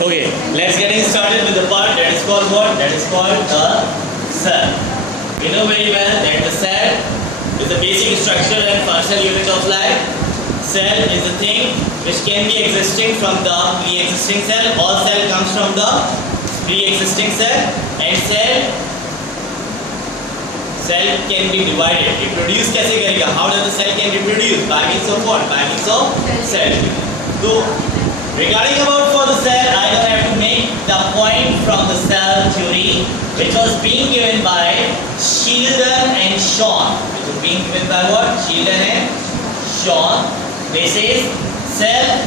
Okay, let's getting started with the part that is called what? That is called a cell. We know very well that the cell is the basic structural and functional unit of life. Cell is the thing which can be existing from the pre-existing cell. All cell comes from the pre-existing cell, and cell can be divided. Reproduce कैसे करेगा? How does the cell can reproduce? By means of what? By means of cell. So regarding about for the cell, I will have to make the point from the cell theory, which was being given by Sheldon and Shawn. Which was being given by what? Sheldon and Shawn. This is cell.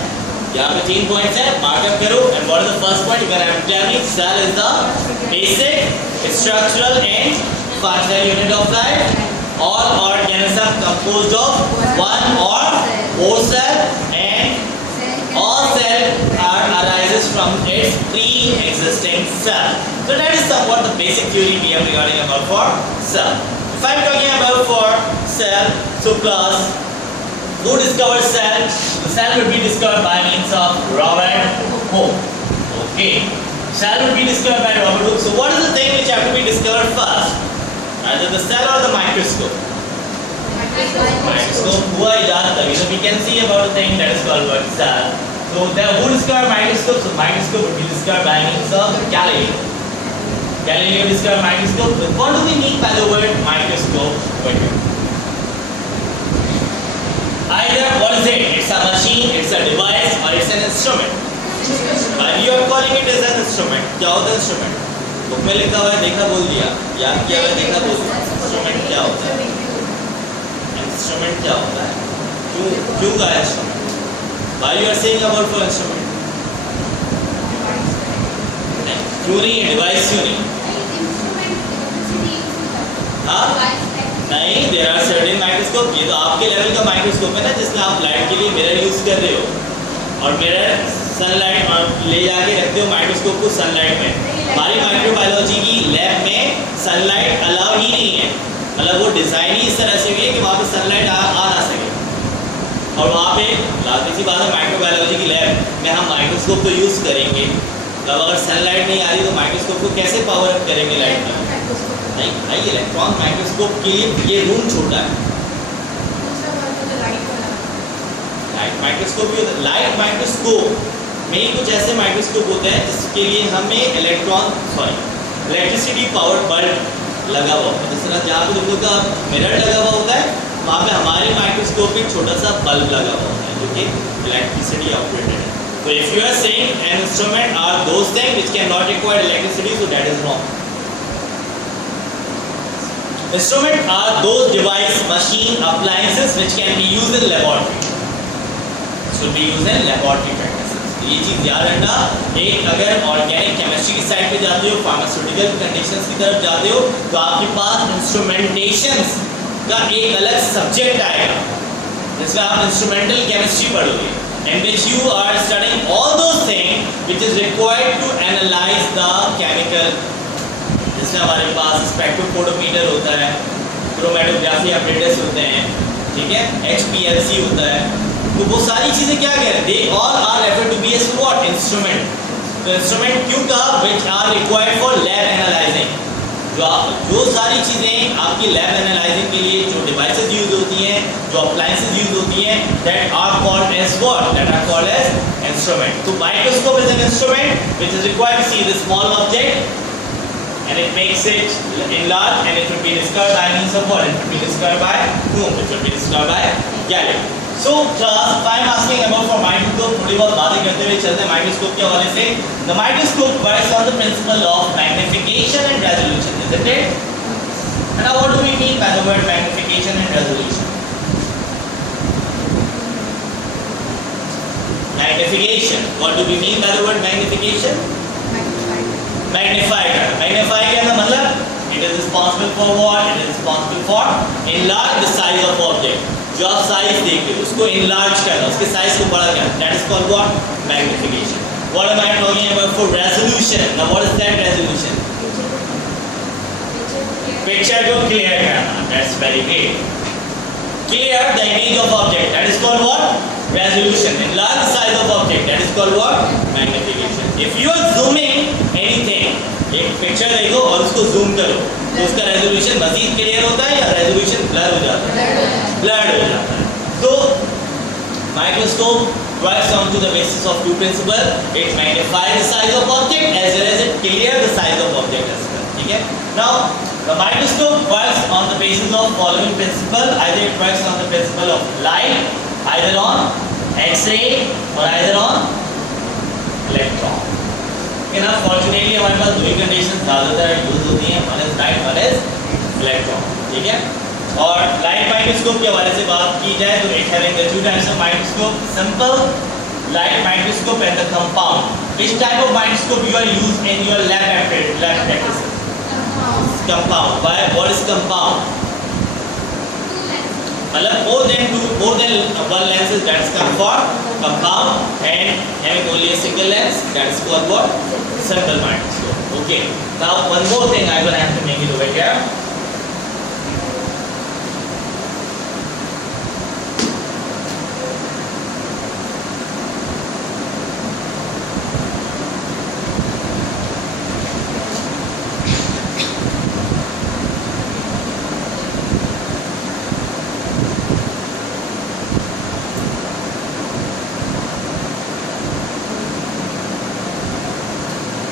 यहाँ पे 3 points है, markup करो. And what is the first point? You can have to tell me. Cell is the basic structural and functional unit of life. All organisms composed of one or more cell, and all cell arises from its pre-existing cell. So that is somewhat the basic theory we are regarding about for cell. If I am talking about for cell, so class, who discovered cell? The cell will be discovered by means of Robert Hooke. Okay, cell will be discovered by Robert Hooke. So what is the thing which have to be discovered first? Either the cell or the microscope? Microscope हुआ इजाद तभी. So we can see about the thing that is called what? Cell. So who discovered microscope? So microscope would be discovered by means of Galileo. Galileo discovered microscope. But what do we mean by the word microscope? Either what is it? It's a machine, it's a device, or it's an instrument. You are calling it as an instrument. क्या होता है instrument? Book में लिखा हुआ है, देखा बोल दिया. याद किया हुआ है, देखा बोल दिया. Instrument क्या होता है? Instrument क्या होता है? क्यों का instrument? Why you are saying about for instrument? क्यों नहीं है? Device क्यों नहीं? हाँ? नहीं, there are certain microscope. ये तो आपके लेवल का माइक्रोस्कोप है ना, जिसमें आप लाइट के लिए मिरर यूज कर रहे हो, और मिरर सनलाइट और ले जाके रखते हो माइक्रोस्कोप को सनलाइट में. हमारी माइक्रोबायोलॉजी की लैब में सनलाइट अलाउ ही नहीं है. मतलब वो डिज़ाइन ही इस तरह से हुई है कि वहाँ पे सनलाइट आ ना सके. और वहाँ पे लाती सी बात है, माइक्रोबायोलॉजी की लैब में हम माइक्रोस्कोप को यूज़ करेंगे. तब अगर सनलाइट नहीं आ रही तो माइक्रोस्कोप को कैसे पावर अप करेंगे लाइट में? नहीं भाई, इलेक्ट्रॉन माइक्रोस्कोप के लिए ये रूम छोटा है. लाइट माइक्रोस्कोप भी होता है. लाइट माइक्रोस्कोप में कुछ ऐसे माइक्रोस्कोप होते हैं जिसके लिए हमें इलेक्ट्रिसिटी पावर बल्ब लगा हुआ होता है. जिस तरह जहाँ पे तुम लोग का मिरर लगा हुआ होता है, वहाँ पे हमारे माइक्रोस्कोप में छोटा सा बल्ब लगा हुआ होता है जो कि इलेक्ट्रिसिटी ऑपरेटेड है. So if you are saying an instrument are those things which cannot require electricity, so that is wrong. Instrument are those device, machine, appliances which can be used in laboratory. Should be used in laboratory practices. तो ये चीज़ याद रखना. एक अगर organic chemistry की side पे जाते हो, फार्मास्यूटिकल कंडीशंस की तरफ जाते हो, तो आपके पास इंस्ट्रूमेंटेशंस का एक अलग सब्जेक्ट आएगा जिसमें आप इंस्ट्रूमेंटल केमिस्ट्री पढ़ोगे, in which you are studying all those things which is required to analyze the chemical. जिसमें हमारे पास स्पेक्ट्रोफोटोमीटर होता है, क्रोमेटोग्राफी ऑपरेटर्स होते हैं, ठीक है, HPLC होता है. तो वो सारी चीज़ें क्या कह रहे हैं? They all are referred to be as what? Instrument. तो इंस्ट्रूमेंट क्यों कहा? Which are required for lab analyzing. जो सारी चीज़ें आपकी लैब एनालाइजिंग के लिए जो डिवाइसेस यूज होती हैं, जो अप्लायंसेस यूज होती हैं, that are called as what? That are called as instrument. तो microscope is an instrument which is required to see the small object and it makes it enlarge, and it will be discovered by means of what? It will be discovered by whom? It will be discovered by Galileo. So class, if I am asking about for microscope, थोड़ी बहुत बातें करते हुए चलते हैं microscope के हवाले से. The microscope works on the principle of magnification and resolution, isn't it? And now what do we mean by the word magnification and resolution? Magnification. What do we mean by the word magnification? Magnify करना मतलब it is responsible for what? It is responsible for enlarge the size of object. जो आप size देखते हो उसको enlarge करना, उसके size को बड़ा करना. That is called what? Magnification. What am I talking about for resolution? Now what is that resolution? Picture को clear करना. That's very great. Clear the image of object. That is called what? Resolution. Enlarge the size of object. That is called what? Magnification. If you are zooming anything, एक picture देखो और उसको zoom करो तो उसका resolution मजीद clear होता है या रेजोल्यूशन ब्लर हो जाता है? ब्लर हो जाता है। तो microscope works on to the basis of two principles. It magnifies the size of object as well as it clears the size of object as well. ठीक है? Now the microscope works on the basis of following principle. Either it works on the principle of light, either on X-ray or either on electron. लेकिन अब fortunately हमारे पास दो ही conditions ज़्यादातर use होती हैं, one is light, one is electron. ठीक है? और लाइट माइक्रोस्कोप के हवाले से बात की जाए तो it having the two types of microscope, simple light microscope and the compound. Which type of microscope you are use in your lab practice? Compound. Why? What is compound? मतलब more than one lens is that's come for compound, and having only a single lens that's called what? Simple microscope. Okay, now one more thing I will have to make it over here.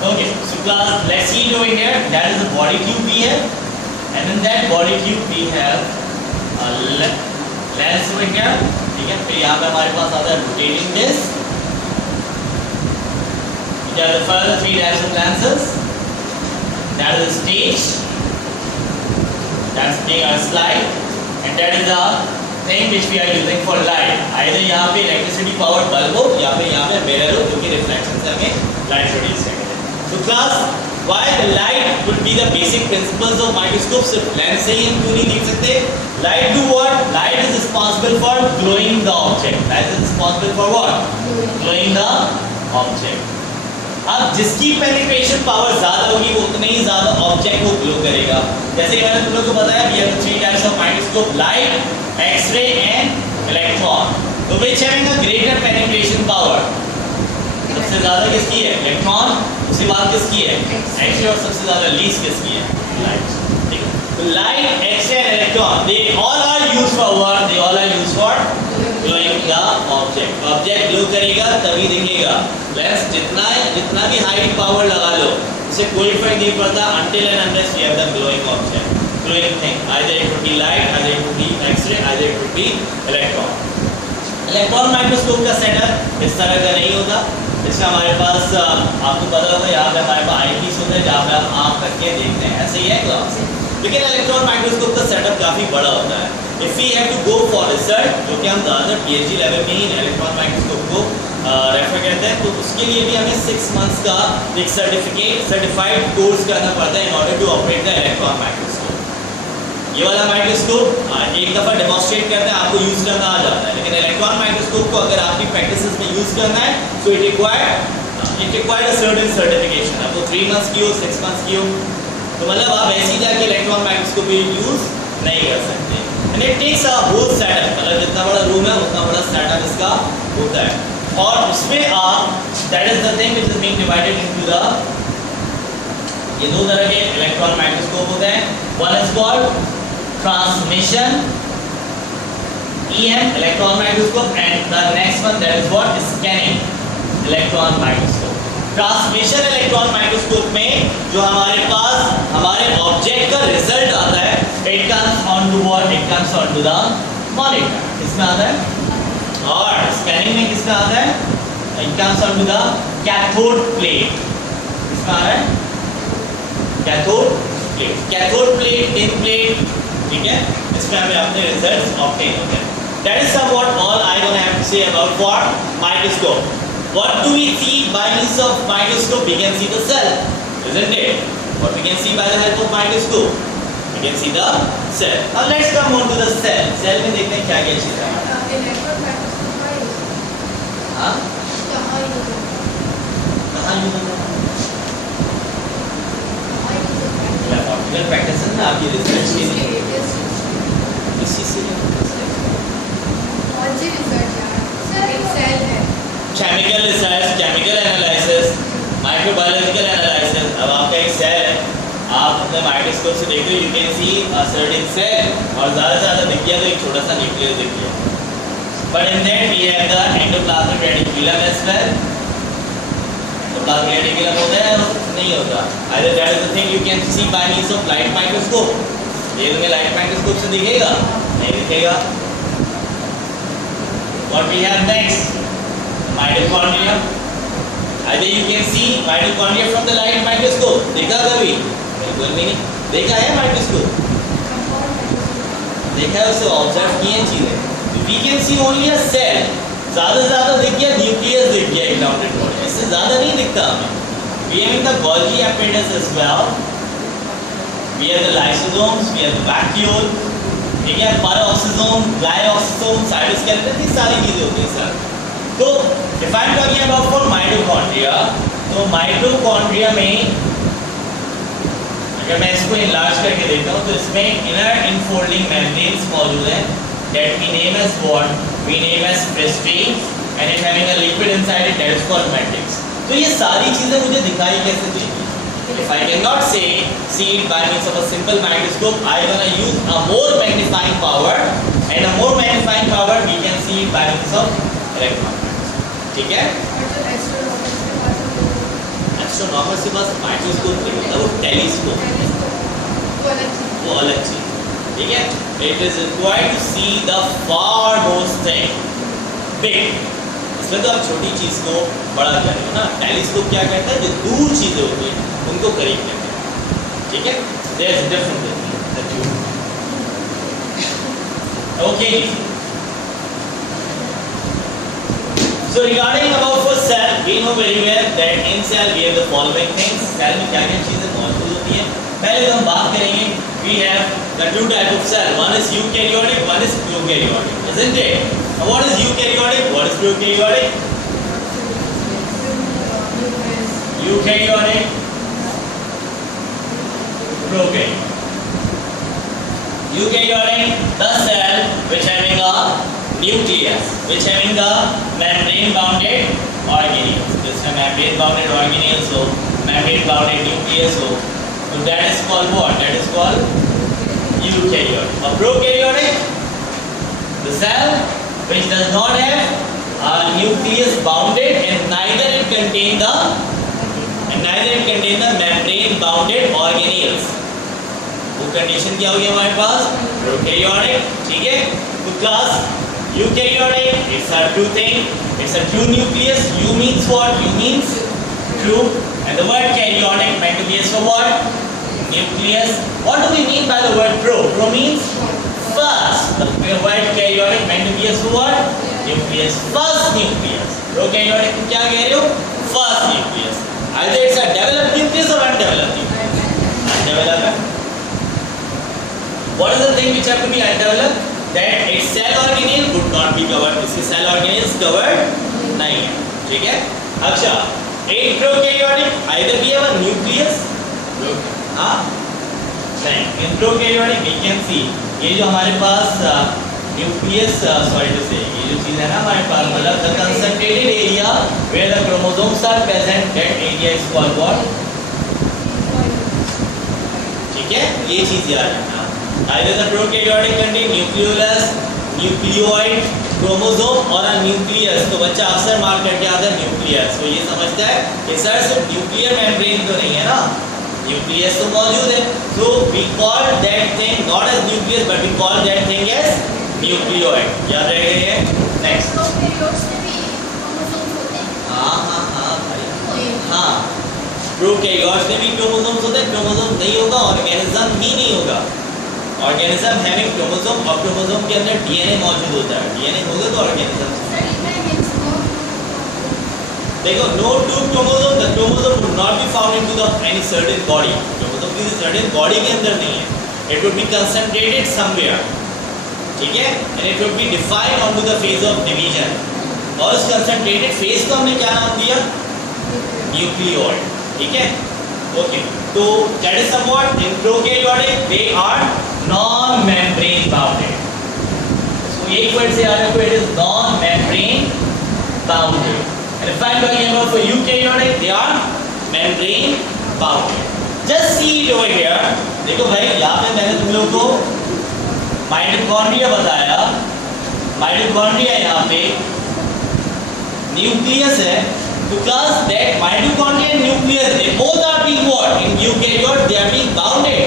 Okay, so class, let's see it over here. That is a body tube we have, and in that body tube we have a lens over here. ठीक है, फिर यहाँ पे हमारे पास आता है rotating disc. Which are the further three types of lenses. That is a stage. That's being a slide, and that is a thing which we are using for light. Either यहाँ पे electricity powered bulb हो या फिर यहाँ पे mirror हो, जो कि reflection से हमें light produce करेगा. So class, why the light would be the basic principles of microscope? सिर्फ lens से ही हम क्यों नहीं देख सकते? Light do what? Light is responsible for glowing the object. Light is responsible for what? Glowing the object. अब जिसकी penetration power ज़्यादा होगी वो उतने ही ज़्यादा object को glow करेगा. जैसे कि मैंने तुम लोग को बताया we have three types of microscope: light, X-ray and electron. So which having a greater penetration power? सबसे ज़्यादा किसकी है? इलेक्ट्रॉन. उसके बाद किसकी है? एक्स-रे. और सबसे ज़्यादा लीस्ट किसकी है? लाइट. ठीक है. तो light, x-ray and electron, they all are used for what? They all are used for glowing the object. Object glow करेगा तभी दिखेगा. लेंस जितना भी हाई पावर लगा लो इससे कोई फर्क नहीं पड़ता until and unless you have the glowing object, glowing thing. Either it would be light, either it would be X-ray, either it would be electron. Electron microscope का सेटअप इस तरह का नहीं होता. इसका हमारे पास आपको पता होगा यहाँ पे हमारे पास आई पीस होता है जहाँ पे आप आँख रख के देखते हैं. ऐसे ही है क्लास. लेकिन इलेक्ट्रॉन माइक्रोस्कोप का सेटअप काफ़ी बड़ा होता है. If we have to go for research, जो कि हम ज़्यादातर PhD लेवल में ही इलेक्ट्रॉन माइक्रोस्कोप को रेफर करते हैं, तो उसके लिए भी हमें 6 months का एक सर्टिफाइड कोर्स करना पड़ता है in order to operate the electron microscope. ये वाला माइक्रोस्कोप एक दफ़ा डेमोन्स्ट्रेट करते हैं, आपको यूज़ करना आ जाता है. लेकिन इलेक्ट्रॉन माइक्रोस्कोप को अगर आपकी प्रैक्टिसेस में यूज़ करना है so it required a certain certification. आपको 3 months की हो, 6 months की हो, तो मतलब आप ऐसे ही जाके इलेक्ट्रॉन माइक्रोस्कोप यूज़ नहीं कर सकते. And it takes a whole setup. मतलब जितना बड़ा रूम है उतना बड़ा सेटअप इसका होता है. और उसमें आप that is the thing which is being divided into the, ये दो तरह के इलेक्ट्रॉन माइक्रोस्कोप होते हैं. One is called transmission EM electron microscope, and the next one that is what? Scanning electron microscope. Transmission electron microscope में जो हमारे पास हमारे ऑब्जेक्ट का रिजल्ट आता है, it comes onto what? It comes onto the monitor. किसमें आता है? और स्कैनिंग में किसमें आता है? It comes onto the cathode plate. किसमें आ रहा है? Cathode plate. Cathode plate, tin plate, ठीक है, इसमें हमें अपने रिजल्ट्स ऑब्टेन होते हैं. That is somewhat all I gonna have to say about what? Microscope. What do we see by means of microscope? We can see the cell, isn't it? What we can see by the help of microscope? We can see the cell. Now let's come on to the cell. Cell में देखते हैं क्या क्या चीज़ है. हाँ? कहाँ use होता है? ऑप्टिकल प्रैक्टिस में आपकी रिसर्च के लिए इसी से कौन सी रिसर्च है? सर एक सेल है. केमिकल रिसर्च, केमिकल एनालिसिस, अगर माइक्रोस्कोप से देखो you can see a certain cell और ज़्यादा दिख गया तो एक छोटा सा न्यूक्लियस दिख गया. But in that we have the endoplasmic reticulum as well. Endoplasmic reticulum होता है नहीं होता. Either that is the thing you can see by means of light microscope. ये तुम्हें लाइट माइक्रोस्कोप से दिखेगा नहीं दिखेगा. What we have next? Mitochondria. Either you can see mitochondria from the light microscope. देखा कभी? बिल्कुल भी नहीं. देखा है माइक्रोस्कोप? देखा है उसे ऑब्जर्व किए हैं चीजें. We can see only a cell. ज़्यादा से ज़्यादा दिख गया न्यूक्लियस दिख गया ग्राउंडेड बॉडी. इससे ज़्यादा नहीं दिखता हमें. We have the Golgi apparatus as well. We have the lysosomes. We have the vacuole. ठीक है, पैराऑक्सीसोम, ग्लाइऑक्सीसोम, साइटोस्केलेटन, ये सारी चीजें होती हैं सर. तो if I'm talking about for mitochondria, तो माइटोकॉन्ड्रिया में अगर मैं इसको इनलार्ज करके देखता हूँ तो इसमें इनर इनफोल्डिंग मेम्ब्रेन्स मौजूद हैं that we name as what? We name as prestige and it having a liquid inside it that is called matrix. तो ये सारी चीजें मुझे दिखाई कैसे देंगी? If I cannot see it by means of a simple microscope, I gonna use a more magnifying power, and a more magnifying power we can see it by means of electron microscope. ठीक है? Astronomer से बस microscope नहीं होता, वो telescope, वो अलग चीज. ठीक है? It is required to see the far most thing big. इसमें तो आप छोटी चीज को बड़ा करेंगे ना. टेलीस्कोप क्या करता है? जो दूर चीजें होती हैं उनको करीब करते हैं. ठीक है? There is a difference between the two. Okay. So regarding about for cell, we know very well that in cell we have the following things. Cell में क्या क्या चीजें मौजूद होती हैं? पहले तो हम बात करेंगे. We have the two type of cell. One is eukaryotic, one is prokaryotic, isn't it? What is eukaryotic? What is prokaryotic? Eukaryotic, prokaryotic. Eukaryotic, the cell which having a nucleus, which having a membrane bounded organelles. जिसमें membrane bounded organelles हो, membrane bounded nucleus हो, so that is called what? That is called eukaryotic. Or prokaryotic, the cell which does not have a nucleus bounded and neither it contain the membrane bounded organelles. वो condition क्या होगी हमारे पास? Prokaryotic. ठीक है? तो class eukaryotic, it's a true thing, it's a true nucleus. U means what? U means true, and the word karyotic meant to be as for what? Nucleus. What do we mean by the word pro? Pro means first. The word karyotic meant to be as for what? Nucleus. First nucleus. Prokaryotic को क्या कह रहे हो? First nucleus. Either it's a developed nucleus or undeveloped nucleus. Undeveloped. What is the thing which have to be undeveloped? That its cell organelle would not be covered. इसके cell organelles covered नहीं है. ठीक है? अच्छा. In prokaryotic, either we have a nucleus. हाँ? नहीं. In prokaryotic we can see ये जो हमारे पास न्यूक्लियस सॉरी टू से ये जो चीज़ है ना हमारे पास मतलब the concentrated area where the chromosomes are present that area is called what. ठीक है? ये चीज़ याद रखना. Either the prokaryotic contain nucleolus, nucleoid, chromosome और a nucleus. तो बच्चा अक्सर मार्क करके आता है nucleus. तो ये समझता है कि सर सिर्फ न्यूक्लियर मेम्ब्रेन तो नहीं है ना, न्यूक्लियस तो मौजूद है. So we call that thing not as nucleus but we call that thing as nucleoid. याद रहेगा ये? Next. हाँ भाई. हाँ. प्रोकैरियोट्स में भी क्रोमोसोम्स होते हैं. क्रोमोसोम नहीं होगा ऑर्गेनिज्म ही नहीं होगा. ऑर्गेनिज्म हैविंग क्रोमोसोम और क्रोमोसोम के अंदर डीएनए मौजूद होता है. डीएनए होगा तो ऑर्गेनिज्म. देखो no to chromosome the chromosome would not be found into the any certain body. Chromosome किसी सर्टेन बॉडी के अंदर नहीं है. It would be concentrated somewhere. ठीक है? And it would be defined on to the phase of division. और उस concentrated phase को हमने क्या नाम दिया? न्यूक्लियोइड. ठीक है? ओके. तो that is somewhat in prokaryotic they are non membrane bounded. So एक वर्ड से याद रखो it is non membrane bounded. And if I'm talking about for eukaryotic, they are membrane bounded. Just see it over here. देखो भाई यहाँ पे मैंने तुम लोग को माइटोकॉन्ड्रिया बताया, माइटोकॉन्ड्रिया यहाँ पे न्यूक्लियस है, to class that mitochondria and nucleus they both are being what in eukaryote they are being bounded.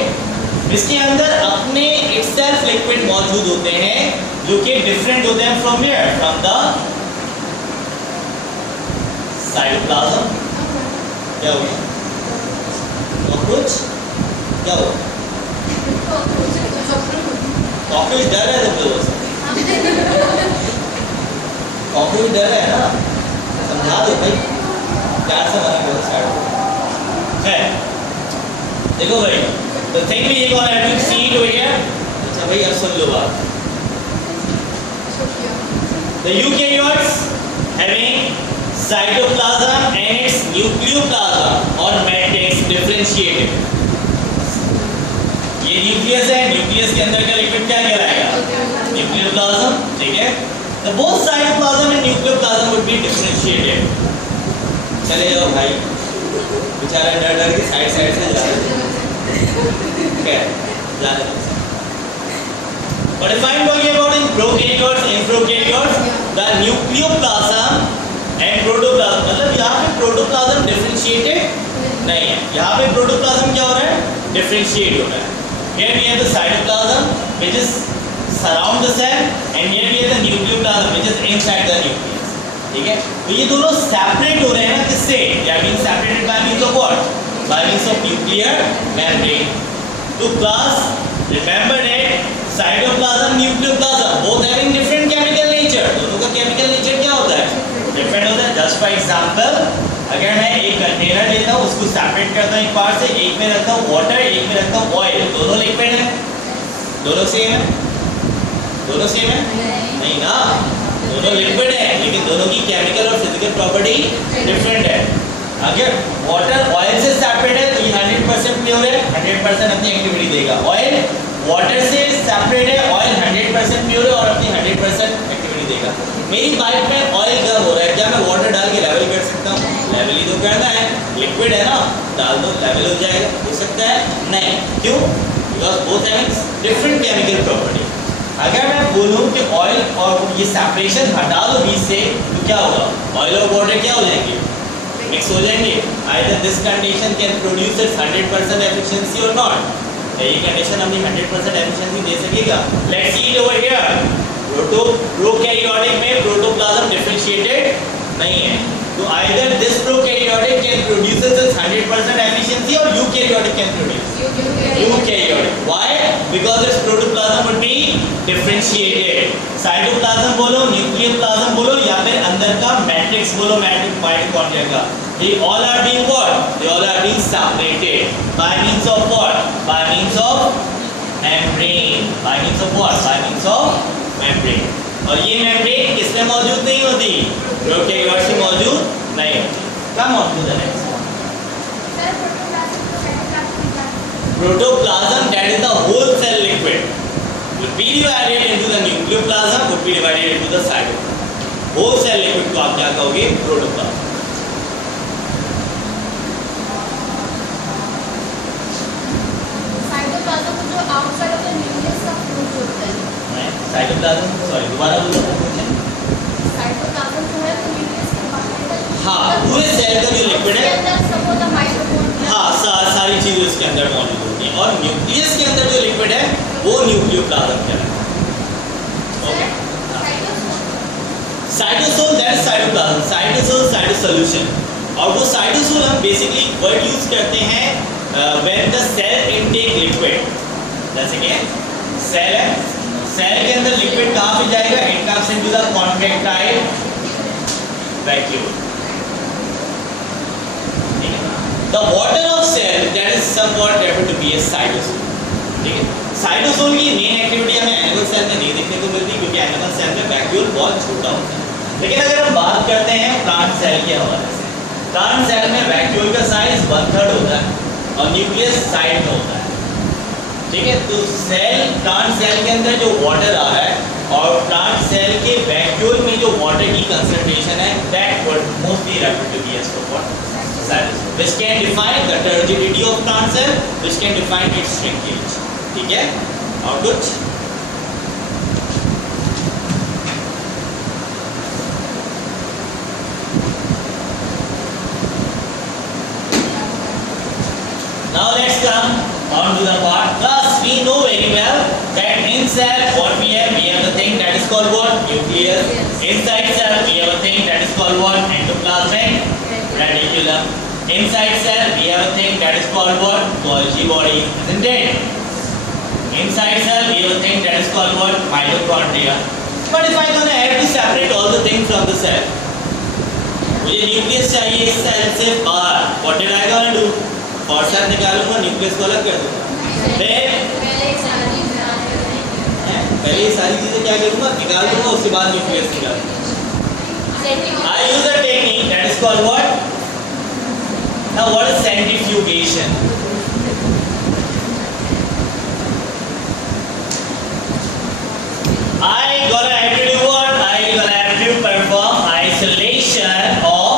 इसके अंदर अपने itself liquid मौजूद होते हैं जो कि different होते हैं from where, from the cytoplasm. क्या हो गया? कॉकरोच क्या हो? कॉकरोच डर रहा है तुम लोगों से? कॉकरोच डर रहा है ना? समझा दो भाई, प्यार से मना करो स्टार्ट। है देखो भाई, तो थिंक भी एक और हैव सी इट हो गया। अच्छा भाई अब सुन लो बात। The eukaryotes having cytoplasm and its nucleoplasm or matrix differentiated. ये न्यूक्लियस है, न्यूक्लियस के अंदर का लिक्विड क्या कहलाएगा? न्यूक्लियोप्लाज्म, ठीक है। The both cytoplasm and nucleoplasm would be differentiated. चले जाओ भाई, बेचारा डर डर के साइड साइड से जा रहे हैं, जा रहे हैं। But if I'm talking about in prokaryotes, in prokaryotes, the nucleoplasm and protoplasm, मतलब यहाँ पे protoplasm differentiated नहीं है, यहाँ पे protoplasm क्या हो रहा है? Differentiate हो रहा है। Here we have the cytoplasm which is surround the cell and here we have the nucleoplasm which is inside the nucleus, ठीक है। तो ये दोनों separate हो रहे हैं ना, किससे? They are being separated by means of what? By means of nuclear membrane. To class, remember that cytoplasm, nucleoplasm both having different chemical nature. दोनों का chemical nature क्या होता है? Different होता है। Just for example, अगर मैं एक कंटेनर लेता हूँ, उसको सेपरेट करता हूँ एक पार्ट से, एक में रखता हूँ वाटर, एक में रखता हूँ ऑयल, दोनों लिक्विड है, दोनों सेम है, दोनों सेम है? नहीं ना, दोनों लिक्विड है, लेकिन दोनों की केमिकल और फिजिकल प्रॉपर्टी डिफरेंट है। अगर वाटर ऑयल से सेपरेट है तो ये 100% प्योर है, 100% अपनी एक्टिविटी देगा। ऑयल वाटर से सेपरेट है, ऑयल 100% प्योर है और अपनी 100% एक्टिविटी देगा। मेरी बाइक में ऑयल गर्म हो रहा है, क्या मैं वाटर डाल के लेवल कर सकता हूँ? लेवल ही तो करना है, लिक्विड है ना, डाल दो लेवल हो जाएगा, हो सकता है? नहीं, क्यों? Because both having different chemical property. अगर मैं बोलूँ कि ऑयल और ये सेपरेशन हटा दो बीच से, तो क्या होगा? ऑयल और वाटर क्या हो जाएंगे? मिक्स हो जाएंगे। Either this condition can produce its 100% efficiency or not. ये कंडीशन अपनी 100% एफिशिएंसी दे सकेगा? Let's see it over here. Prokaryotic में प्रोटोप्लाज्म डिफरेंशिएटेड नहीं है, तो either this prokaryotic can produce its 100% efficiency or eukaryotic can produce eukaryotic. Why? Because its protoplasm would be differentiated. Cytoplasm बोलो, nucleoplasm बोलो या फिर अंदर का मैट्रिक्स बोलो, माइटोकॉन्ड्रिया का, they all are being what? They all are being separated by means of what? By means of membrane. By means of what? By means of membrane. और ये membrane किसमें मौजूद नहीं होती? प्रोकैरियोट्स में मौजूद नहीं होती। क्या मौजूद है next? Protoplasm, that is the whole cell liquid, will be divided into the nucleoplasm, would be divided into the cytoplasm. Whole cell liquid को आप क्या कहोगे? प्रोटोप्लाज्म। साइटोप्लाज्म जो आउटसाइड ऑफ द न्यूक्लियस का फ्रूट होता है। साइटोप्लाज्म, सॉरी दोबारा बोलो। साइटोप्लाज्म जो है वो न्यूक्लियस के बाहर है। हाँ, पूरे सेल का जो लिक्विड है, हाँ सारी चीजें उसके अंदर मौजूद होती हैं, और न्यूक्लियस के अंदर जो लिक्विड है वो न्यूक्लियोप्लाज्म कहलाता है। Cytosol, that is cytoplasm, cytosol cytosolution. और वो साइटोसोल हम बेसिकली वर्ड यूज करते हैं when the cell intake liquid. जैसे कि सेल है, सेल के अंदर लिक्विड कहाँ पे जाएगा? It comes into the contractile vacuole. The water of cell that is somewhat referred to be a cytosol, ठीक है। साइटोसोल की मेन एक्टिविटी हमें एनिमल सेल में नहीं देखने को मिलती क्योंकि एनिमल सेल में वैक्यूल बहुत छोटा होता है। लेकिन अगर हम बात करते हैं प्लांट सेल के हवाले से, प्लांट सेल में वैक्यूल का साइज 1/3 होता है और न्यूक्लियस साइड में होता है, ठीक है। तो सेल, प्लांट सेल के अंदर जो वाटर आ रहा है और प्लांट सेल के वैक्यूल में जो वाटर की कंसंट्रेशन है, that word mostly referred to be as what? Cytosol. which can define the turgidity of plant cell, which can define its shrinkage. ठीक है? और कुछ? Now let's come on to the part. Thus we know very well that in cell what we have the thing that is called what? Nucleus. Inside cell we have a thing that is called what? Endoplasmic reticulum. Inside cell we have a thing that is called what? Golgi body, isn't it? Inside cell we have a thing that is called what? Mitochondria. But if I gonna have to separate all the things from the cell, मुझे nucleus चाहिए इस cell से बाहर. What did I gonna do? और साथ निकालूंगा, nucleus को अलग कर दूंगा. पहले ये सारी चीजें क्या करूंगा? निकाल दूंगा, उसके बाद न्यूक्लियस निकालूंगा. I use a technique that is called what? Now what is centrifugation? I gonna have to do what? I gonna have to perform isolation of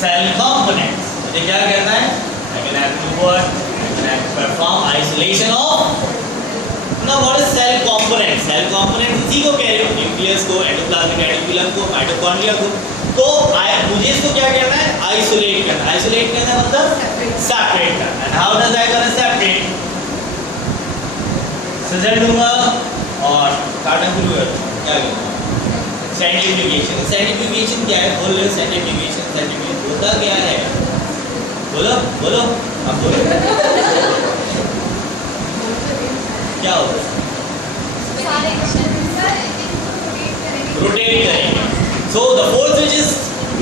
cell components. मुझे क्या करना है? I gonna have to do what? I gonna have to perform isolation of. Now what is cell components? Cell components इसी को कह रहे हो, nucleus को, एंडोप्लाज्मिक रेटिकुलम को, माइटोकॉन्ड्रिया को. तो मुझे इसको क्या करना है? आइसोलेट करना. आइसोलेट करना मतलब सेपरेट करना. And how does I gonna separate? Scissor लूंगा और काटना शुरू कर दूंगा. क्या करूंगा? सेंट्रीफ्यूगेशन. सेंट्रीफ्यूगेशन क्या है? बोल रहे हो सेंट्रीफ्यूगेशन. सेंट्रीफ्यूगेशन होता क्या है? बोलो बोलो, अब बोलो. क्या होता है? रोटेट करेंगे. So the force which is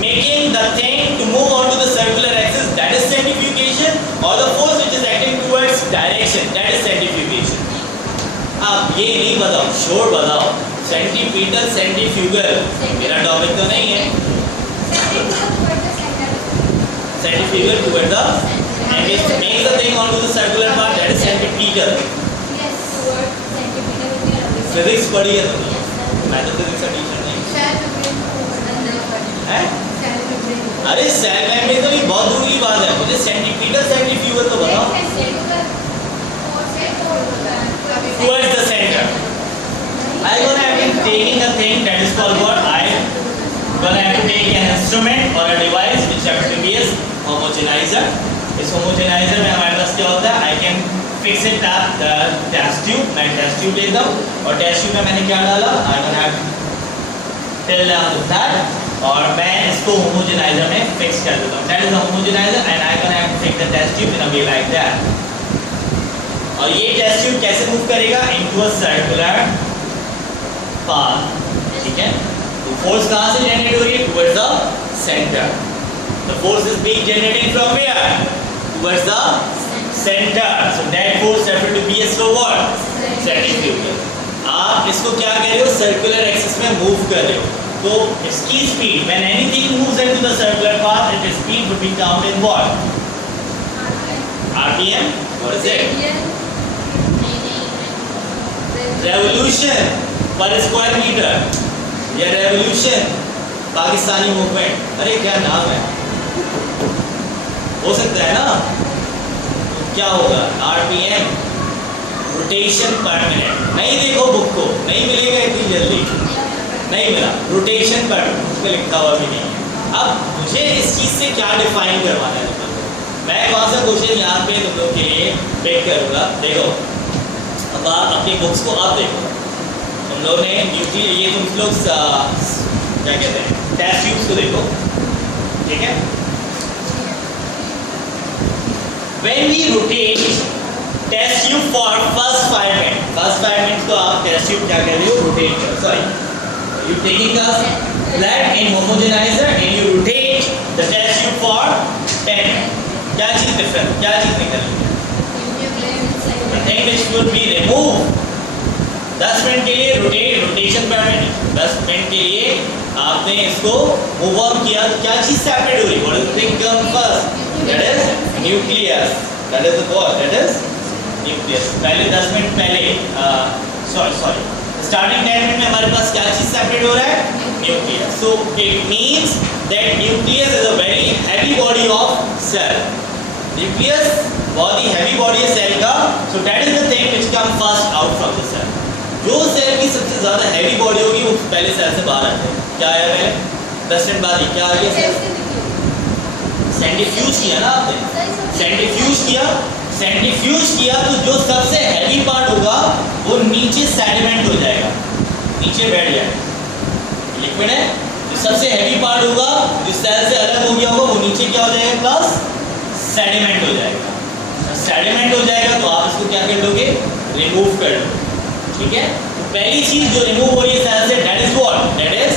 making the thing to move onto the circular axis, that is centrifugation, or the force which is acting towards direction, that is centrifugation. आप ये नहीं बताओ, श्योर बताओ, सेंट्रीपिटल सेंट्रीफ्यूगल मेरा topic तो नहीं है. Centrifugal toward the and it makes the thing onto the circular part, that is centripetal. Physics पढ़ी है तुमने? मैं तो फिजिक्स का टीचर नहीं. है? अरे सेल मेम्ब्रेन तो ये बहुत दूर की बात है. मुझे सेंट्रीपिटल सेंट्रीफ्यूगल तो बताओ. Towards the center. I gonna have been taking a thing that is called what? I gonna have to take an instrument or a device which have to be a homogenizer. इस homogenizer में हमारे पास क्या होता है? I can fix it at the test tube. मैं test tube लेता हूँ और test tube में मैंने क्या डाला? I gonna have fill down with that और मैं इसको homogenizer में fix कर देता हूँ. That is a homogenizer and I gonna have to fix the test tube in a way like that. और ये टेस्ट ट्यूब कैसे मूव करेगा? Into a circular path. ठीक है? तो फोर्स कहां से जनरेट हो रही है? Towards the centre. The force is being generated from where? Towards the centre. So that force have to be as what? Centrifugal. आप इसको क्या कह रहे हो? सर्कुलर एक्सिस में मूव कर रहे हो. तो इसकी speed, when anything moves into the circular path, it speed would be counted in what? RPM. What is it? Revolution पर स्क्वायर मीटर या रेवोल्यूशन पाकिस्तानी मूवमेंट. अरे क्या नाम है? हो सकता है ना? तो क्या होगा? आरपीएम, रोटेशन पर मिनट. नहीं देखो बुक को, नहीं मिलेगा इतनी जल्दी. नहीं मिला. रोटेशन पर उस पर लिखा हुआ भी नहीं है. अब मुझे इस चीज़ से क्या डिफाइन करवाना है? मैं कौन सा क्वेश्चन यहाँ पे तुम लोग के लिए पिक करूँगा. देखो, अब आप अपनी बुक्स को आप देखो. तुम लोग ने न्यूक्लियर, ये तुम लोग क्या कहते हैं, टेस्ट ट्यूब्स को देखो. ठीक है? When we rotate test tube for first 5 minutes, first 5 minutes तो आप टेस्ट ट्यूब क्या कह रहे हो? रोटेट करो. Sorry, you taking a flat in homogenizer and you rotate the test tube for 10 minutes. क्या चीज़ डिफरेंट, क्या चीज़ निकल रही है? The thing which would be removed. 10 minute के लिए रोटेशन पर मिनट, 10 मिनट के लिए आपने इसको मूव ऑन किया. क्या चीज़ सेपरेट हो रही? What is the thing come first? That is nucleus. That is the what? That is nucleus. पहले 10 मिनट पहले सॉरी स्टार्टिंग 10 मिनट में हमारे पास क्या चीज़ सेपरेट हो रहा है? nucleus. So it means that nucleus is a very heavy body of cell. Nucleus बहुत ही heavy body है cell का. So that is the thing which come first out from the cell. जो cell की सबसे ज़्यादा heavy body होगी वो पहले cell से बाहर आते हैं. क्या आया पहले? दस्टन बारी क्या आ गया? सेंट्रीफ्यूज किया ना आपने? सेंट्रीफ्यूज किया तो जो सबसे हैवी पार्ट होगा वो नीचे सेडिमेंट हो जाएगा, नीचे बैठ जाएगा. लिक्विड है जो सबसे हैवी पार्ट होगा जो सेल से अलग हो गया होगा वो नीचे क्या हो जाएगा? प्लस सेडिमेंट हो जाएगा. सेडिमेंट हो जाएगा तो आप इसको क्या कर लोगे? रिमूव कर लो. ठीक है. तो पहली चीज जो रिमूव हो रही है सेल से that is what? That is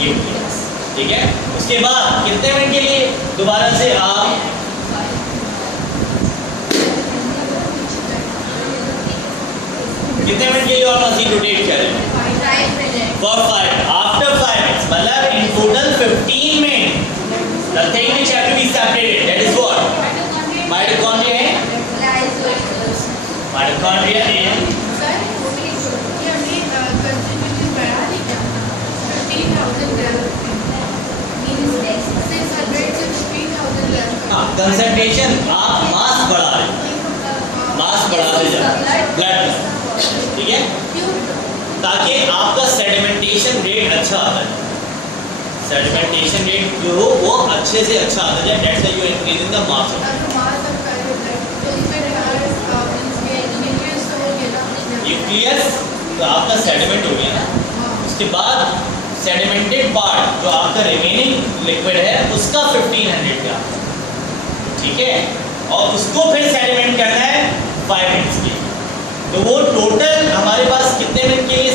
nucleus. ठीक है. उसके बाद कितने मिनट के लिए दोबारा से आप कितने मिनट के लिए और मशीन रोटेट करें? फॉर 5. आफ्टर 5 minutes मतलब in total 15 minute the thing which have to be separated that is what? Mitochondria and mitochondria and concentration आप मास बढ़ा रहे हैं, मास बढ़ाते जाए ब्लड. ठीक है. ताकि आपका सेडिमेंटेशन रेट अच्छा आता है. सेडिमेंटेशन रेट जो हो वो अच्छे से अच्छा आता है. That's why you increasing the mass. Nucleus तो आपका सेडिमेंट हो गया ना. उसके बाद सेडिमेंटेड पार्ट जो आपका रिमेनिंग लिक्विड है उसका 1500 ग्राम. ठीक है. और उसको फिर सेडिमेंट करना है 5 मिनट्स के. तो वो टोटल हमारे पास कितने मिनट के लिए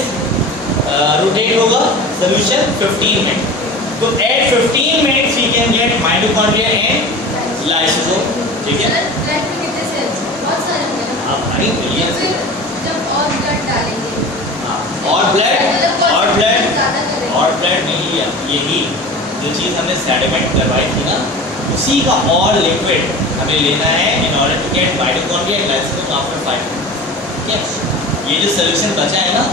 रोटेट होगा सोल्यूशन? 15 मिनट. तो at 15 minutes we can get mitochondria and lysosome. ठीक है. आप भाई बोलिए. और ब्लड नहीं, यही जो चीज़ हमने सेडिमेंट करवाई थी ना उसी का और लिक्विड हमें लेना है in order to get mitochondria and lysosome after 5 minutes. ठीक है. ये जो सोल्यूशन बचा है ना.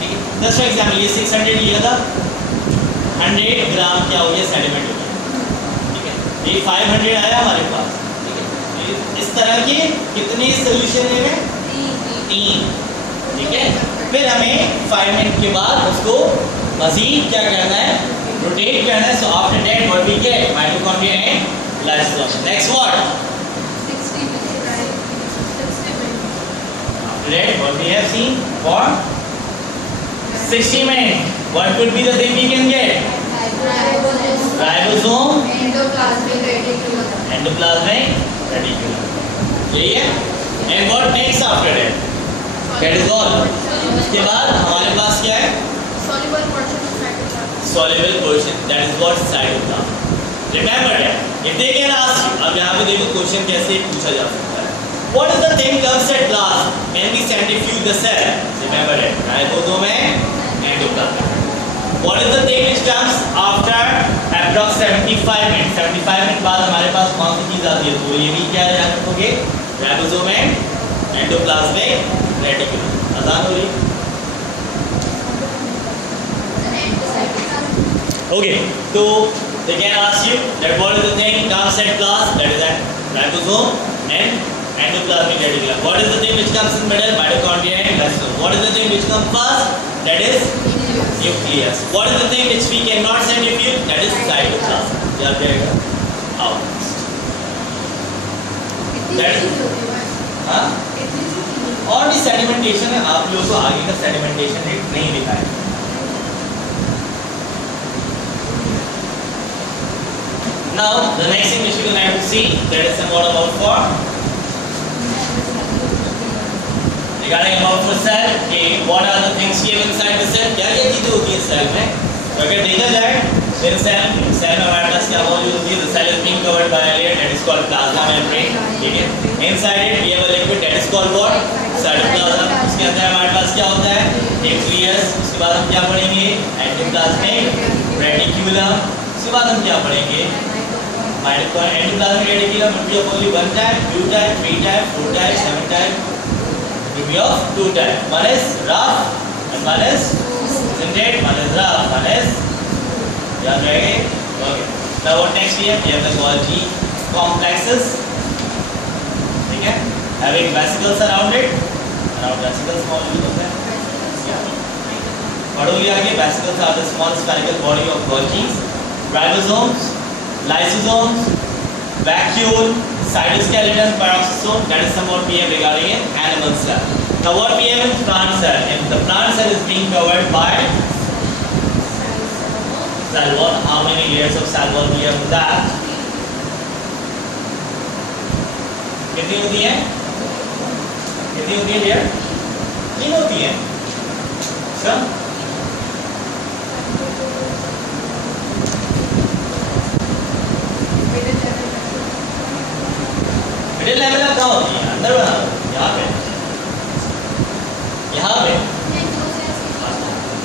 ठीक है. जस्ट फॉर एग्जांपल ये 600 लिया था, 100 ग्राम क्या हो गया? सेडिमेंट हो गया. ठीक है. ये 500 आया हमारे पास. ठीक है. इस तरह के कितने सोल्यूशन है? 3. ठीक है. फिर हमें 5 मिनट के बाद उसको मजीद क्या करना है? रोटेट करना है. So after that what we get? Mitochondria and lysosome. Next what? 60 minutes. After that what we have seen for 60 minutes what could be the thing we can get? Ribosome, Endoplasmic reticulum. endoplasmic reticulum. यही है. And what next after that? That is all. उसके बाद हमारे पास क्या है? Soluble portion of cytoplasm. Soluble portion. That is what cytoplasm. Remember that. If they can ask you, अब यहाँ पे देखो क्वेश्चन कैसे पूछा जा सकता है. What is the thing comes at last when we centrifuge the cell? Remember that. Ribosome and endoplasm. What is the thing which comes after approx 75 minutes? 75 minute बाद हमारे पास कौन सी चीज आती है? तो ये भी क्या याद रखोगे? Ribosome and endoplasmic reticulum. आसान हो रही. Okay, so they can ask you that what is the thing comes at last? That is at ribosome and endoplasmic reticulum. What is the thing which comes in middle? Mitochondria and lysosome. What is the thing which comes first? That is nucleus. What is the thing which we cannot centrifuge? That is cytoplasm. याद रहेगा. Out. हाँ? और भी sedimentation है. आप लोगों को आगे का सेडिमेंटेशन रेट नहीं दिखाएगा. Now the next thing which you will have to see that is somewhat about for regarding about for cell. Okay, what are the things here inside the cell? क्या क्या चीजें होती हैं सेल में? तो अगर देखा जाए फिर सेल में हमारे पास क्या मौजूद होती है? The cell is being covered by a layer that is called plasma membrane. ठीक है. Inside it we have a liquid that is called what? Cytoplasm. उसके अंदर हमारे पास क्या होता है? Nucleus. उसके बाद हम क्या पढ़ेंगे? Endoplasmic reticulum. उसके बाद हम क्या पढ़ेंगे? Endoplasmic reticulum will be of only one type, 2 type, 3 type, 4 type, 7 type. Will be of 2 type. One is rough and one is sintered. One is rough, one is याद रहेगा? Okay. Now what next we have the Golgi complexes. ठीक है? Having vesicles around it. Around vesicles मौजूद होते हैं. पढ़ोगे आगे. Vesicles are the small spherical body of Golgi's. Ribosomes, lysosomes, vacuole, cytoskeleton, peroxisome. That is some what we have regarding an animal cell. Now what we have in plant cell? If the plant cell is being covered by cell wall, how many layers of cell wall we have with that? कितनी होती है? कितनी होती है layer? 3 होती है. अच्छा. Middle level कहाँ होती है? अंदर बना दो. यहाँ पे. यहाँ पे.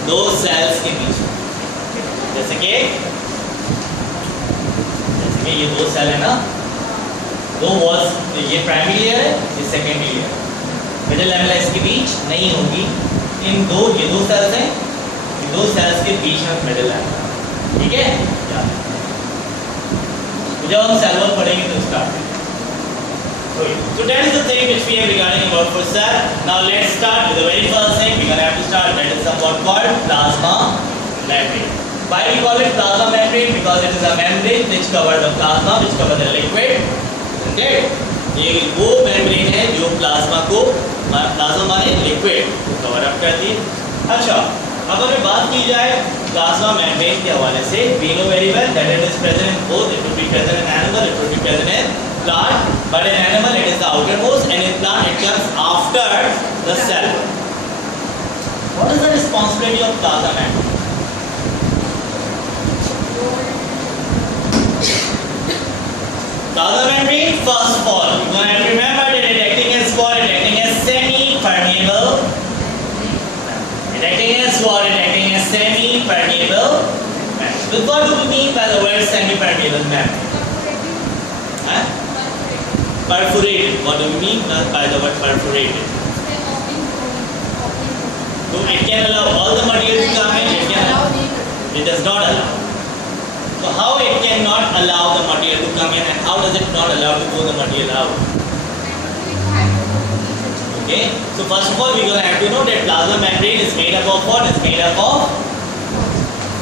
2 सेल्स के बीच. जैसे कि ये 2 सेल है ना. 2 वॉल्स. ये प्राइमरी लेयर है, ये सेकेंडरी लेयर. मिडिल लेवल इसके बीच नहीं होगी. इन ये 2 सेल्स हैं. ये 2 सेल्स के बीच में मिडिल लेवल. ठीक है. तो जब हम सेल वॉल पढ़ेंगे तो स्टार्ट करेंगे. So that is the thing which we have regarding about for cell. Now let's start with the very first thing. We're gonna have to start. That is somewhat called plasma membrane. Why we call it plasma membrane? Because it is a membrane which covers the plasma, which covers the liquid. Okay? ये वो membrane है जो plasma को, plasma माने liquid, cover up करती है. अच्छा, अब अगर बात की जाए प्लाज्मा membrane के हवाले से, we know very well that it is present in both. It would be present in animal, it would be present in plant, but in animal it is the outermost, and in plant it comes after the cell. What is the responsibility of plasma membrane? Plasma membrane, first of all, you're going to have to remember that it acting as what? It acting as semi-permeable. It acting as what? It acting as semi-permeable. But what do we mean by the word semi-permeable membrane? Huh? Perforated. What do we mean by the word perforated? So it can allow all the material to come in. It does not allow. So how it cannot allow the material to come in, and how does it not allow to go the material out? Okay. So first of all, we're going to have to know that plasma membrane is made up of what? It's made up of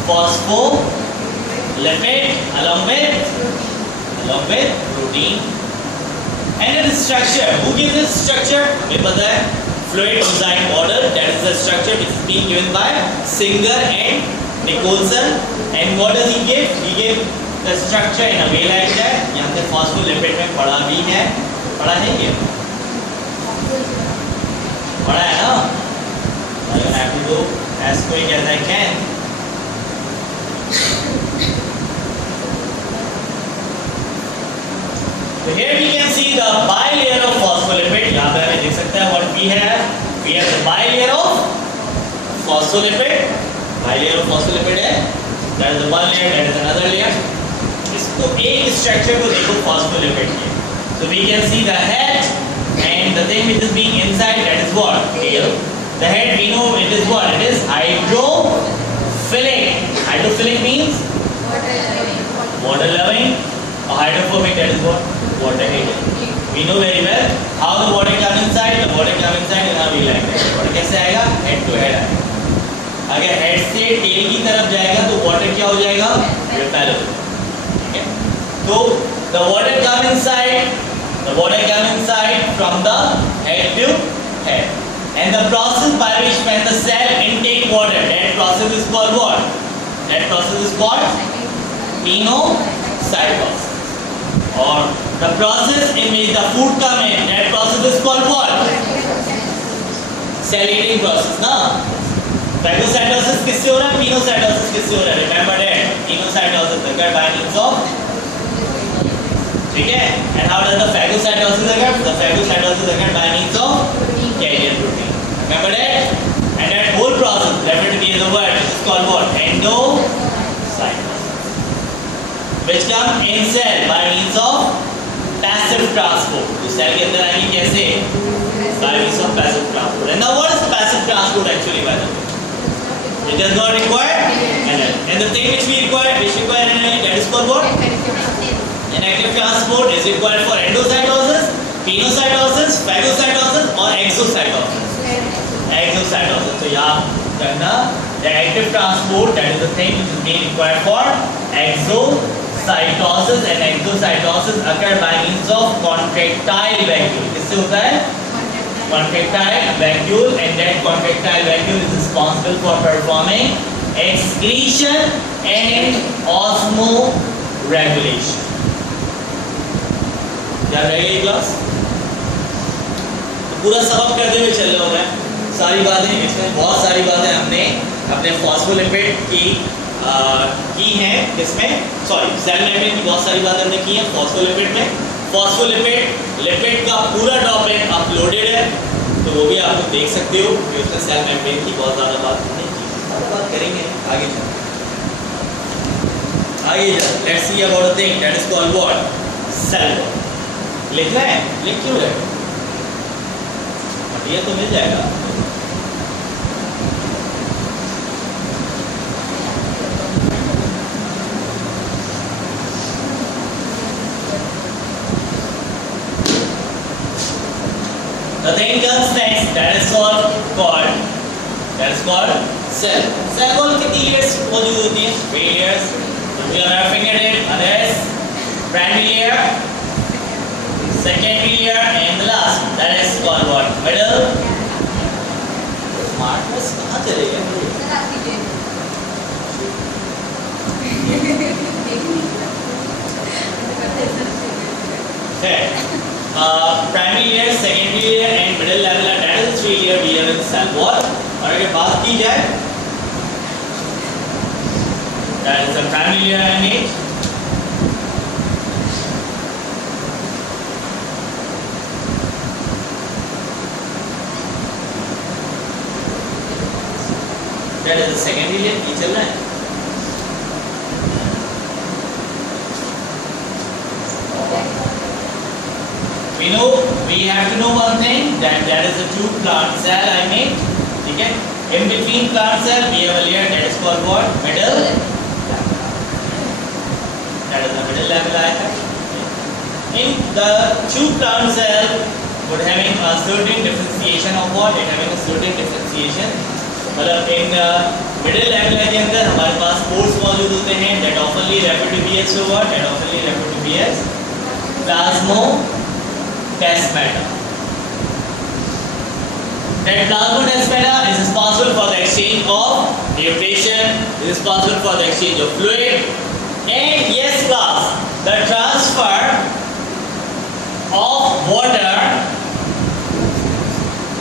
phospholipid along with protein. And its structure. Who gives this structure? हमें पता है. Fluid mosaic model. That is the structure which is being given by Singer and Nicholson. And what does he give? He gave the structure in a way like that. यहाँ पे phospholipid में पढ़ा भी है. पढ़ा है ये? पढ़ा है ना? I don't have to go as quick as I can. So here we can see the bilayer of phospholipid. यहाँ पे हमें देख सकते हैं what we have. We have the bilayer of phospholipid. Bilayer of phospholipid है. That is the one layer. That is another layer. इसको एक structure को देखो phospholipid के. So we can see the head and the thing which is being inside. That is what? Tail. The head we know it is what? It is hydrophilic. Hydrophilic means water loving. Hydrophobic, that is what? Water hating. We know very well how the water comes inside. The water comes inside and how we like that. Water कैसे आएगा? Head to head आएगा. अगर head से tail की तरफ जाएगा तो water क्या हो जाएगा? Repellent. ठीक है? तो the water comes inside. The water comes inside from the head to head. And the process by which when the cell intake water, that process is called what? That process is called penocytosis. Or the process in which the food come in, that process is called what? Cell eating process, ना? Phagocytosis किससे हो रहा है? Penocytosis किससे हो रहा है? Remember that? Penocytosis occurs by means of, ठीक है? And how does the phagocytosis occur? The phagocytosis occurs by means of carrier protein. Remember that? And that whole process, referred to be as a word, which is called what? Endocytosis. Which come in cell by means of passive transport. तो cell के अंदर आएंगे कैसे? By means of passive transport. And now what is passive transport actually, by the way? It does not require energy. And the thing which require energy, that is called what? An active transport is required for endocytosis, pinocytosis, phagocytosis or exocytosis. Exocytosis. So यहाँ करना the active transport, that is the thing which is being required for exocytosis, and exocytosis occur by means of contractile vacuole. किससे होता है? Contractile vacuole, and that contractile vacuole is responsible for performing excretion and osmoregulation. याद रहेगी class? तो पूरा सबक करते हुए चल रहे हो मैं सारी बातें, इसमें बहुत सारी बातें हमने अपने फॉस्फोलिपिड की हैं, इसमें सॉरी सेल मेम्ब्रेन की बहुत सारी बातें हमने की हैं फॉस्फोलिपिड में। फॉस्फोलिपिड लिपिड का पूरा टॉपिक अपलोडेड है, तो वो भी आप लोग देख सकते हो कि उसमें सेल मेम्ब्रेन की बहुत ज़्यादा बात हमने की, ज़्यादा बात करेंगे आगे चल। Let's see about a thing that is called what? Cell wall. लिख रहे हैं? लिख क्यों रहे? ये तो मिल जाएगा। The thing comes next, that is called cell. Cell wall कितनी layers मौजूद होती हैं? 3 layers. We are referring it as primary layer, secondary layer, and the last, that is called what? Middle. Smartness कहाँ चले गए? Okay. Primary layer, secondary layer, and middle level, that is 3 layer we have in the cell wall. और अगर बात की जाए, that is the primary layer in it. That is the secondary layer. ये चल रहा है। We have to know one thing, that is a 2 plant cell I made. ठीक है? In between plant cell we have a layer that is called what? Middle. That is the middle level I have. In the 2 plant cell would having a certain differentiation of what? It having a certain differentiation. मतलब in middle level के अंदर हमारे पास pores मौजूद होते हैं that oftenly referred to be as what? That oftenly referred to be as plasmodesmata. That plasmodesmata is responsible for the exchange of nutrition, is responsible for the exchange of fluid, and yes class, the transfer of water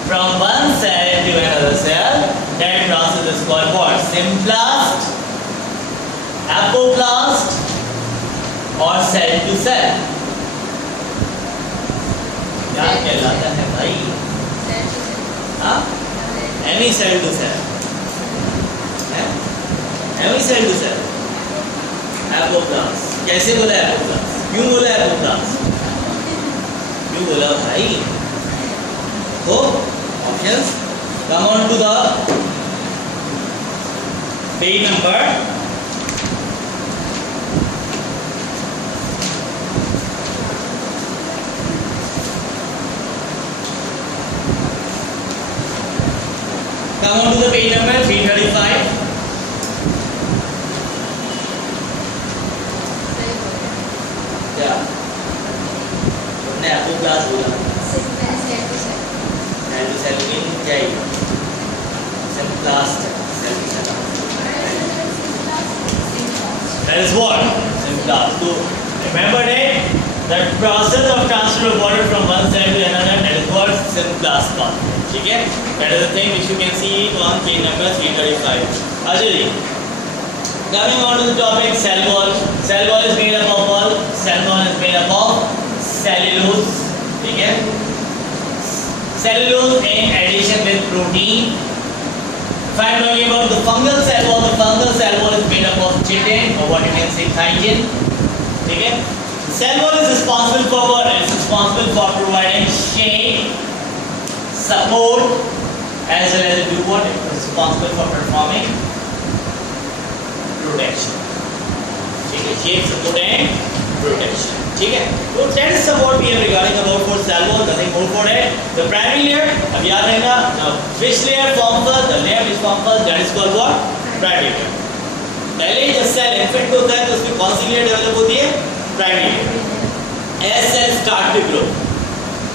from one cell to another cell. That process is called what? Symplast, apoplast, or cell to cell. क्या कहलाता है भाई? हाँ? Any cell to cell. Any cell to cell. Apoplast. कैसे बोला apoplast? क्यों बोला apoplast? क्यों बोला भाई? तो options. Come on to the page number. Come on to the page number 335. क्या? तुमने apoplast बोला। Cell to cell में क्या ही? Symplast, cell to cell. That is what? Symplast. So remember that the process of transfer of water from one cell to another, that is what Symplast pathway. ठीक है? That is the thing which you can see on page number 335. अच्छा जी. Coming on to the topic cell wall. Cell wall is made up of what? Cell wall is made up of cellulose. ठीक है? Cellulose in addition with protein. Fact only about the fungal cell wall. The fungal cell wall is made up of chitin, or what you can say chitin. ठीक है? Cell wall is responsible for what? It's responsible for providing shape, support, as well as it do what? It's responsible for performing protection, ठीक है, shape support and protection, ठीक है। तो that is what we have regarding about for salvo, nothing more for it. The primary layer, अब याद रहेगा, now which layer form first, the layer which form first, that is called what, primary layer. पहले जब cell infect होता है तो उसमें कौन सी लेयर डेवलप होती है, primary layer. as cell start to grow,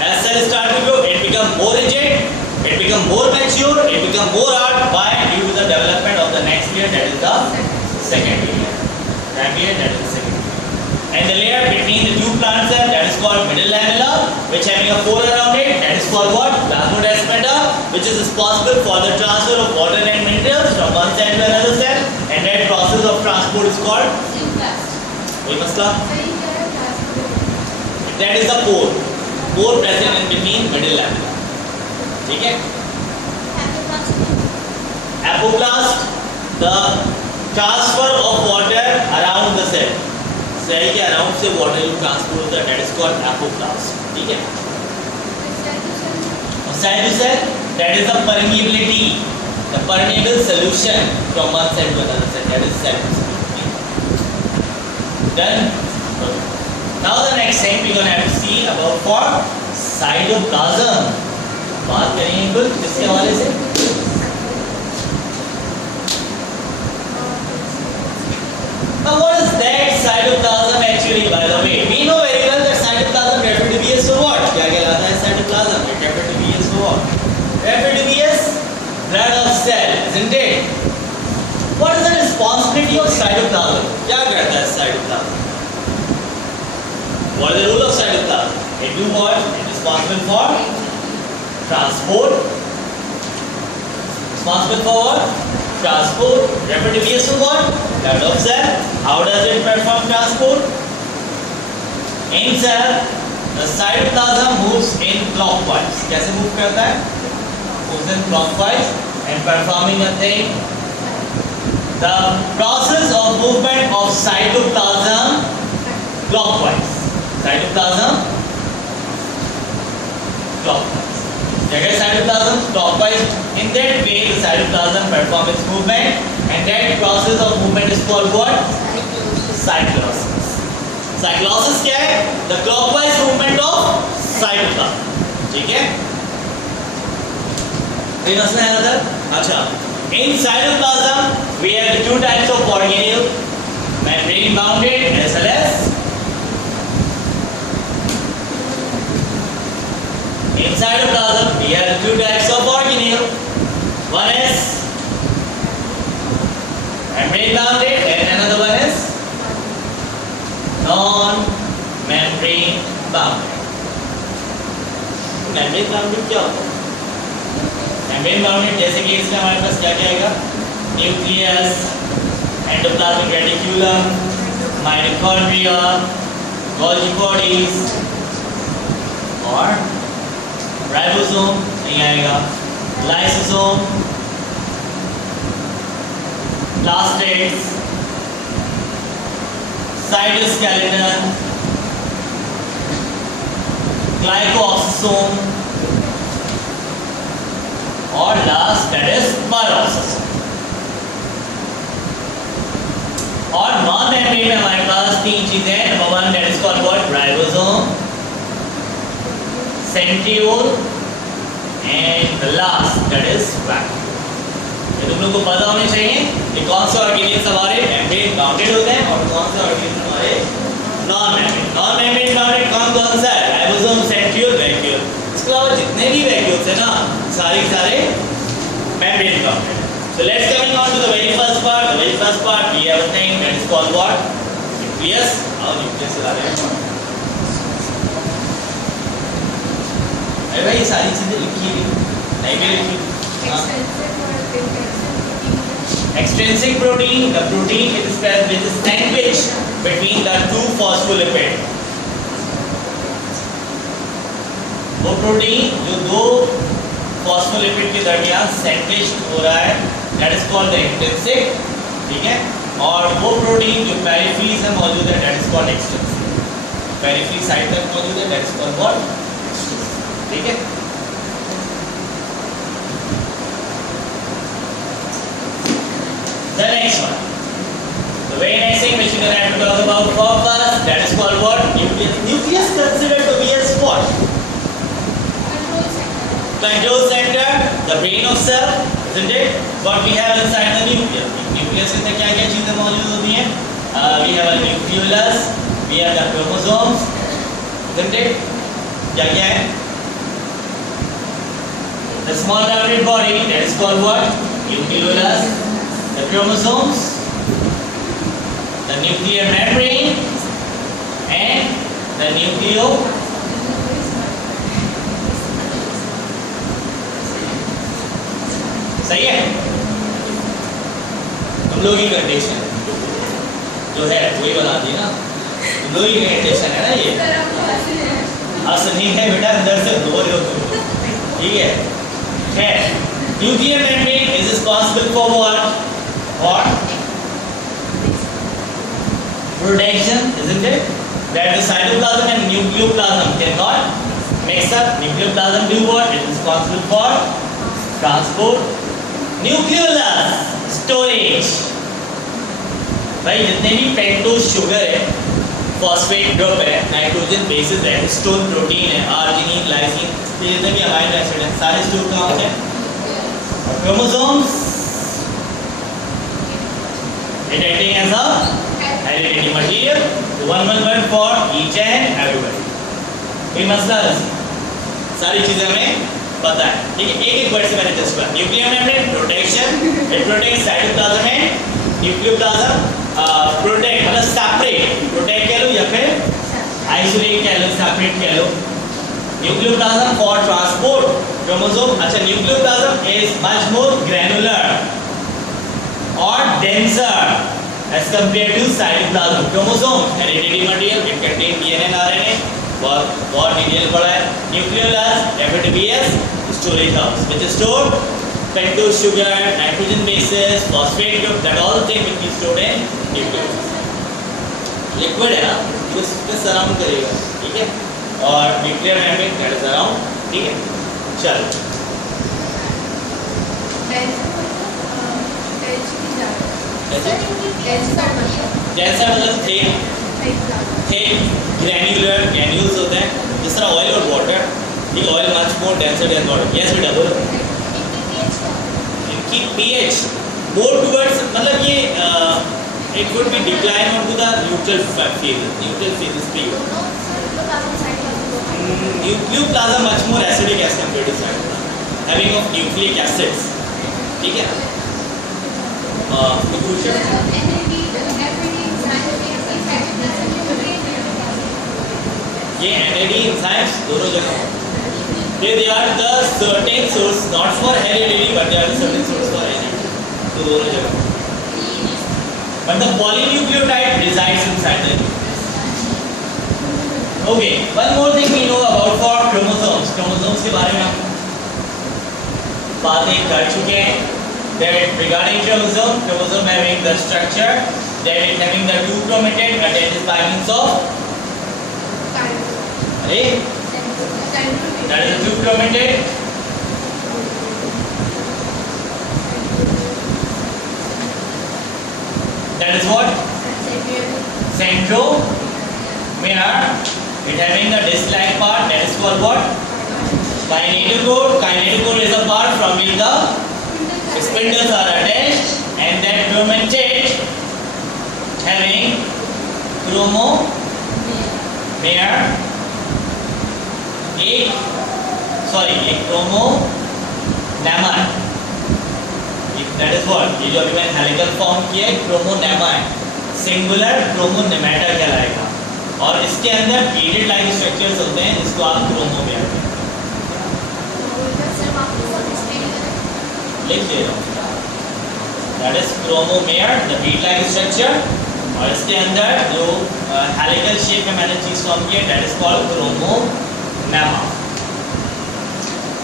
as cell start to grow, it become more rigid, it become more mature, it become more hard. Why? Due to the development of the next layer, that is the secondary layer. Primary layer, that is the secondary layer. And the layer between the two plant cells, that is called middle lamella, which having a pore around it, that is called what, plasmodesmata, which is responsible for the transfer of water and minerals from one cell to another cell, and that process of transport is called Syncplast. कोई मसला, सही कह रहे हैं, that is the pore, pore present in between middle lamella, ठीक है। Apoplast, the transfer of water around the cell, cell के around से वाटर ट्रांसफर होता है, that is called apoplast, ठीक है। और cell to cell, that is the permeability, the permeable solution from one cell to another cell, that is cell to cell. Done. Now the next thing we gonna have to see about for cytoplasm. बात करेंगे कुछ किसके हवाले से, now what is that cytoplasm actually, by the way? We know very well that cytoplasm referred to be as for what, क्या कहलाता है cytoplasm, it referred to be as for what, referred to be as blood of cell, isn't it? What is the responsibility of cytoplasm, क्या करता है cytoplasm, what is the role of cytoplasm, it do what, it is responsible for transport, responsible for what, transport, referred to be as what, blood of cell. How does it perform transport? In cell, the cytoplasm moves in clockwise. कैसे move करता है? Moves in clockwise and performing a thing. The process of movement of cytoplasm clockwise. Cytoplasm clockwise. जगह cytoplasm clockwise, in that way the cytoplasm perform its movement, and that process of movement is called what? Cyclosis. Cyclosis क्या है? The clockwise movement of cytoplasm, ठीक है? कोई मसला है ना? अच्छा, in cytoplasm we have two types of organelle, membrane bounded as well as in cytoplasm we have two types of organelle. One is membrane bounded and another one is non-membrane bounded. membrane bounded क्या होता है? membrane bounded जैसे कि इसमें हमारे पास क्या क्या आएगा? Nucleus, endoplasmic reticulum, mitochondria, Golgi bodies और राइबोसोम नहीं आएगा, लाइसोसोम, प्लास्टिड्स, साइटोस्केलेटन, ग्लाइकोऑक्सोसोम और लास्ट दैट इज पेरोक्सोसोम। और नॉन मेम्ब्रेन में हमारे पास तीन चीजें हैं। Number one that is called what, ribosome, centriole and the last that is vacuole. ये तुम लोग को पता होनी चाहिए कि कौन से ऑर्गेनेल्स हमारे मेम्ब्रेन बाउंडेड होते हैं और कौन से ऑर्गेनेल्स हमारे non membrane. Non membrane bounded कौन सा है? Ribosome, centriole, vacuole. इसके अलावा जितने भी वैक्यूल्स हैं ना, सारे membrane bounded. So let's coming on to the very first part. The very first part we have a thing that is called what? Nucleus. How nucleus आ रहे हैं? अरे भाई ये सारी चीजें लिखी हुई नहीं भी लिखी। Extrinsic protein, the protein it is present which is sandwiched between the two phospholipid. वो प्रोटीन जो दो फॉस्फोलिपिड के दरमियान सैंडविच हो रहा है, that is called the intrinsic, ठीक है। और वो प्रोटीन जो पेरिफेरी से मौजूद है that is called extrinsic. Periphery side तक मौजूद है दैट इज कॉल्ड व्हाट, ठीक है। The next one that is called what? Nucleus. Nucleus considered to be as what? Control center, the brain of cell, isn't it? What we have inside the nucleus. Nucleus के अंदर क्या क्या चीजें मौजूद होती हैं? We have a nucleus, we have the chromosomes, isn't it? क्या क्या है? The small rounded body, that is called what? Nucleus. The chromosomes, the nuclear membrane, and the nucleo. सही है? तुम लोग ही कंडीशन जो है वही बना दी ना, तुम लोग ही कंडीशन है ना ये। असली है बेटा, अंदर से दो हो तुम, ठीक है? खैर, nuclear membrane is responsible for what? What? Protection, isn't it? That the cytoplasm and nucleoplasm cannot mix up. Nucleoplasm do what? It is responsible for transport. Nucleolus, storage. भाई जितने भी पेंटोज शुगर है, फॉस्फेट ग्रुप है, nitrogen bases है, histone protein है, arginine, lysine, ये जितने भी अमाइनो एसिड हैं, सारे स्टोर कहाँ होते हैं? Chromosomes, it acting as a hereditary material, 111 for each and everybody. कोई मसला नहीं, सारी चीजें हमें पता है, ठीक है? एक एक वर्ड से मैंने टेस्ट किया। Nuclear membrane protection, it protects cytoplasm and nucleoplasm, protect मतलब सेपरेट, प्रोटेक्ट कह लो या फिर आइसोलेट कह लो, सेपरेट कह लो। Nucleoplasm for transport chromosome. अच्छा, nucleoplasm is much more granular और denser as compared to cytoplasm. Chromosome, hereditary material, it contains DNA and RNA. बहुत डिटेल पढ़ा है। Nucleolus referred to be as storage house, which is stored pentose sugar, nitrogen bases, phosphate group, that all thing will be stored in nucleus. Liquid है ना, उसके surround करेगा, ठीक है? और nuclear membrane that is around, ठीक है? चलो। जैसा मतलब थे ग्रैन्युलर ग्रैन्यूल्स होते हैं, जिस तरह ऑयल और वाटर, ठीक, oil much more denser than water. Yes बेटा बोलो। इनकी पीएच मोर टुवर्ड्स, मतलब ये it would be decline on to the neutral phase, neutral phase is pure. Nucleoplasm much more acidic as compared to cytoplasm, having of nucleic acids, ठीक है? ये NAD enzymes दोनों जगह, they are the certain source not for hereditary but they are the certain source for NAD, तो दोनों जगह। But the polynucleotide resides inside the nucleus. Okay, one more thing we know about for chromosomes. Chromosomes के बारे में हम बातें कर चुके हैं। That regarding chromosome having the structure that it having the two chromatid attached by means of that is the two chromatid, that is what? Centromere. It having the disc-like part, that is called what? Kinetochore. Kinetochore is a part from which the spindles are attached, and that chromatid having chromomere, एक क्रोमोनेमा है, that is what, ये जो अभी मैंने helical form किया है क्रोमोनेमा है, singular क्रोमोनेमेटा कहलाएगा। और इसके अंदर बीडेड लाइक स्ट्रक्चर्स होते हैं, जिसको आप क्रोमोमेर लिख दे रहा हूँ, that is chromomere, the bead like structure. और इसके अंदर जो हेलिकल शेप में मैंने चीज फॉर्म किया, that is called chromonema.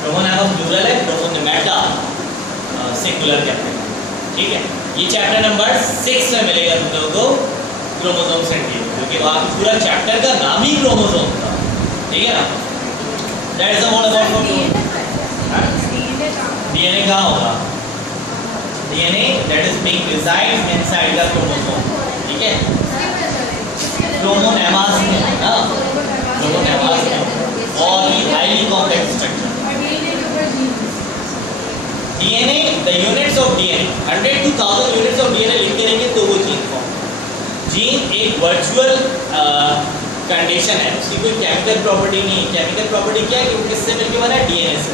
Chromonema plural है, क्रोमोनेमेटा सिंगुलर कहते हैं, ठीक है? ये चैप्टर नंबर 6 में मिलेगा तुम लोगों को, क्रोमोसोम्स एंड डीएनए, क्योंकि वहाँ पूरा चैप्टर का नाम ही क्रोमोसोम था, ठीक है ना? That is all about DNA. कहाँ होगा DNA? That is being resides inside the chromosome, ठीक है? क्रोमोनेमास में, हाँ क्रोमोनेमास में बहुत ही highly complex structure. DNA, the units of DNA 100 to 1000 units of DNA लिख के रहेंगे तो वो जीन फॉर्म। जीन एक वर्चुअल कंडीशन है, उसकी कोई केमिकल प्रॉपर्टी नहीं है। केमिकल प्रॉपर्टी क्या है कि वो किससे मिलके बना है, डीएनए से,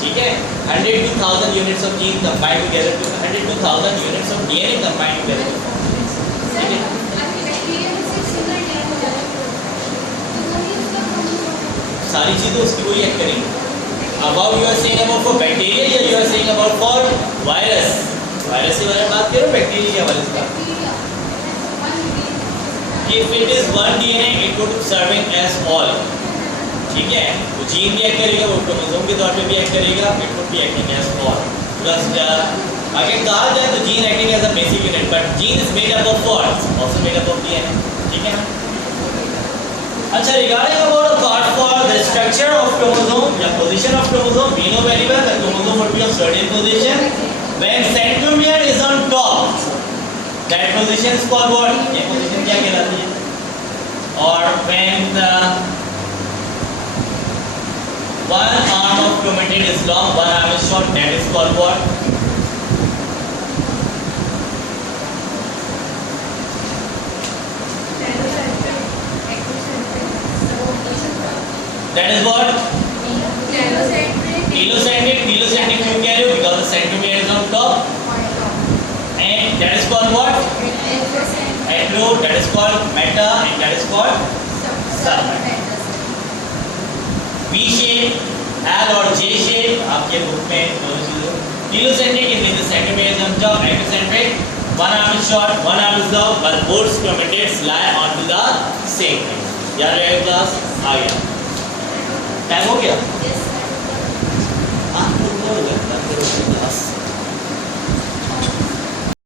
ठीक है। 100 to 1000 units of gene combined together to 100 to 1000 units of DNA combined together, ठीक है। सारी चीजें उसकी वही एक्ट करेंगी। About you are saying about for bacteria या you are saying about for virus? Virus के बारे में बात करो, बैक्टीरिया के बारे में बात। If it is one DNA, it would serving as all, ठीक है। तो जीन भी एक्ट करेगा, वो क्रोमोसोम के तौर पे भी एक्ट करेगा, it would be acting as all। Plus अगर कहा जाए तो gene acting as a basic unit, but gene is made up of what, also made up of DNA, ठीक है ना। अच्छा, regarding about a part for the structure of chromosome या position of chromosome, we know very well that chromosome would be of certain position. When centromere is on top, that position is called what? ये position क्या कहलाती है? और when the one arm of chromatid is long, one arm is short, that is called what? That is what? Telocentric. Telocentric क्यों कह रहे हो? Because the centromere is on top. And that is called what? Hetero. That is called meta, and that is called sub. V shape, L और J shape आपके book में दोनों चीजें। Telocentric it means the centromere is on top. Epicentric, one arm is short, one arm is long, but both chromatids lie onto the same thing. याद रहेगा class? आ गया? Time हो गया? Yes.